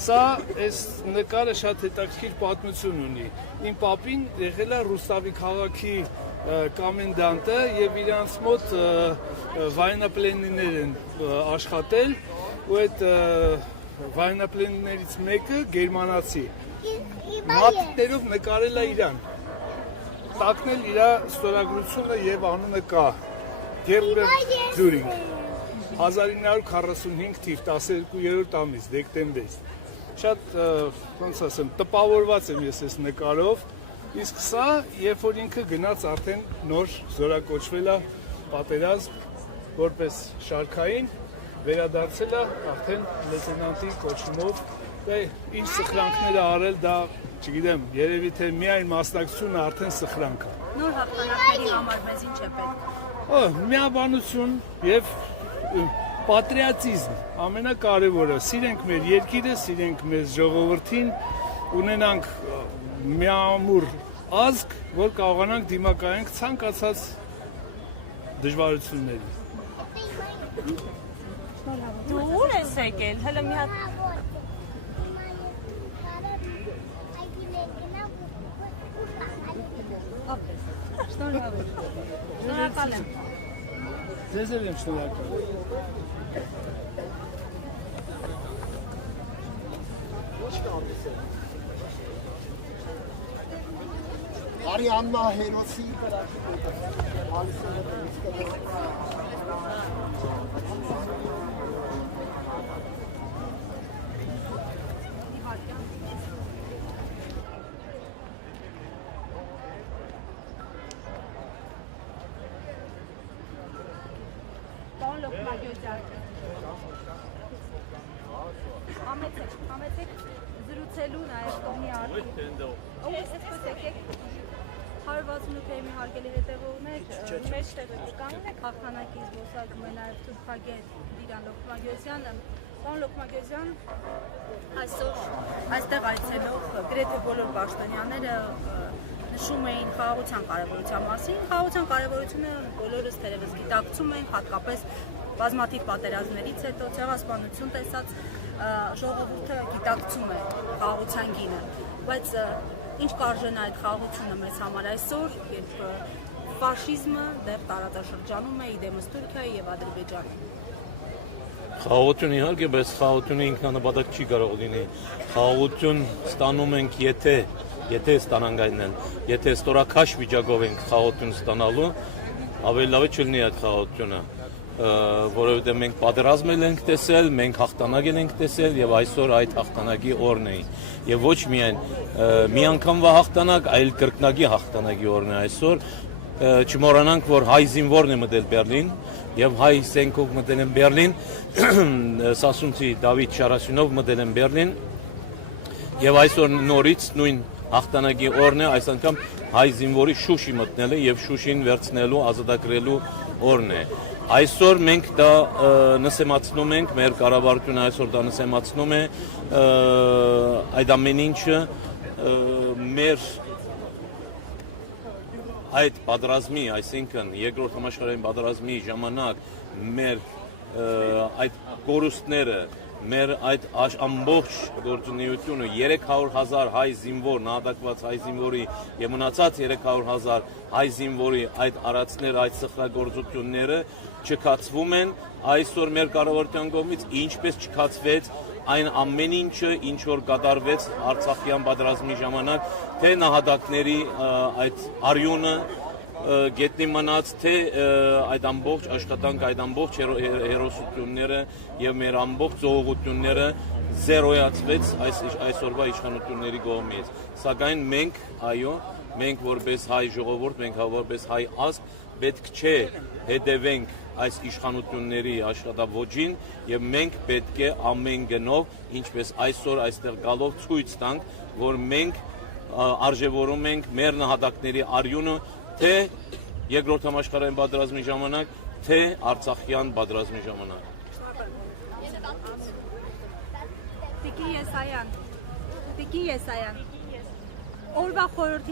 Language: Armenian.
Սա այս նկարը շատ հետաքրքիր պատմություն ունի։ Իմ պապին եղել է Ռուստավի քաղաքի կոմենդանտը եւ իրանց մոտ վայրենապլենիներ են աշխատել ու այդ վայրենապլենիներից մեկը գերմանացի մատներով նկարել է իրան։ Տակնել իր ստորագրությունը եւ անունը կա Գերբերտ Դյուրինգ 1945 թիվ 12-րդ ամիս դեկտեմբեր։ Շատ ոնց ասեմ, տպավորված եմ ես այս նկարով, իսկ սա, երբ որ ինքը գնաց արդեն նոր զորակոչվել է պատերազմ, որպես շարքային, վերադարձել է արդեն լեյտենանտի կոչումով, ինչ սխրանքներ է արել, դա, չգիտեմ, երևի թե միայն մասնակցությունը արդեն սխրանք է։ Նոր հաղթանակների համար մեզ ինչ է պետք։ Միաբանություն եւ պատրիոտիզմ, ամենակարևորը, սիրենք մեր երկիրը, սիրենք մեր ժողովրդին, ունենանք միամուռ ազգ, որ կարողանանք դիմակայենք ցանկացած դժվարությունների։ Դու ուր ես եկել, հələ մի հատ Շնորհակալ եմ։ Ձեզ եմ շնորհակալ։ Arianna Henosi Համեցեք զրուցելու նաև տոնի արդյունք։ Ես այսպես եկեք 168-ի հարգելի հետևողներ, մեջտեղը կկանգնեք հաղթանակի զբոսայգում է նաև թուրքագետ Դիրան Լոկմագյոսյանը։ Պարոն Լոկմագյոսյան, այսօր այստեղ այցելող գրեթե բոլոր պաշտոնյաները նշում էին խաղաղության կարևորության մասին։ Խաղաղության կարևորությունը բոլորս թերևս գիտակցում ենք, հատկապես բազմաթիվ պատերազմներից հետո ցեղասպանություն տեսած ժողովուրդը գիտակցում է խաղաղության գինը, բայց ինչ կարժենա այդ խաղաղությունը մեզ համար այսօր, երբ ֆաշիզմը դեռ տարածաշրջանում է իդեմս Թուրքիայի եւ Ադրբեջանի։ Խաղաղություն իհարկե, բայց խաղաղությունը ինքնանպատակ չի կարող լինի։ Խաղաղություն ստանում ենք, եթե ստանանք այնն, եթե ստորակաշ վիճակով ենք խաղաղություն ստանալու, ավելի լավ է չլինի այդ խաղաղությունը, որովհետև մենք պատերազմ ենք տեսել, մենք հաղթանակ ենք տեսել եւ այսօր այդ հաղթանակի օրն է։ Եվ ոչ միայն մի անգամվա հաղթանակ, այլ կրկնակի հաղթանակի օրն է այսօր։ Չմոռանանք, որ հայ զինվորն է մտել Բերլին եւ հայ սենքով մտել են Բերլին, Սասունցի Դավիթ Շարասյունով մտել են Բերլին եւ այսօր նորից նույն հաղթանակի օրն է, այս անգամ հայ զինվորի Շուշի մտնելը եւ Շուշին վերցնելու, ազատագրելու օրն է։ Այսօր մենք դա նսեմացնում ենք, մեր կառավարությունը այսօր դա նսեմացնում է, այդ ամեն ինչը մեր այդ պատերազմի, այսինքն երկրորդ համաշխարհային պատերազմի ժամանակ մեր այդ կորուստները, մեր այդ ամբողջ գործունեությունը 300,000 հայ զինվոր, նահատակված հայ զինվորի եւ մնացած 300,000 հայ զինվորի այդ արածները, այդ սխրագործությունները չկացվում են այսօր մեր կառավարության կողմից, ինչպես չկացվեց այն ամեն ինչը, ինչ որ կատարվեց Արցախյան պատերազմի ժամանակ, թե նահատակների այդ արյունը գետնի մնաց, թե այդ ամբողջ աշխատանք, այդ ամբողջ հերոսությունները եւ մեր ամբողջ զոհողությունները զերոյացվեց այսօրվա իշխանությունների կողմից։ Սակայն մենք, այո, մենք որպես հայ ժողովուրդ, մենք որպես հայ ազգ պետք չէ հետևենք այս իշխանությունների աշխատավոճին եւ մենք պետք է ամեն գնով, ինչպես այսօր այստեղ գալով ցույց տանք, որ մենք արժևորում ենք մեր նահատակների արյունը, թե երկրորդ համաշխարհային պատերազմի ժամանակ, թե Արցախյան պատերազմի ժամանակ։ Տիկին Եսայան, օրվա խորհրդին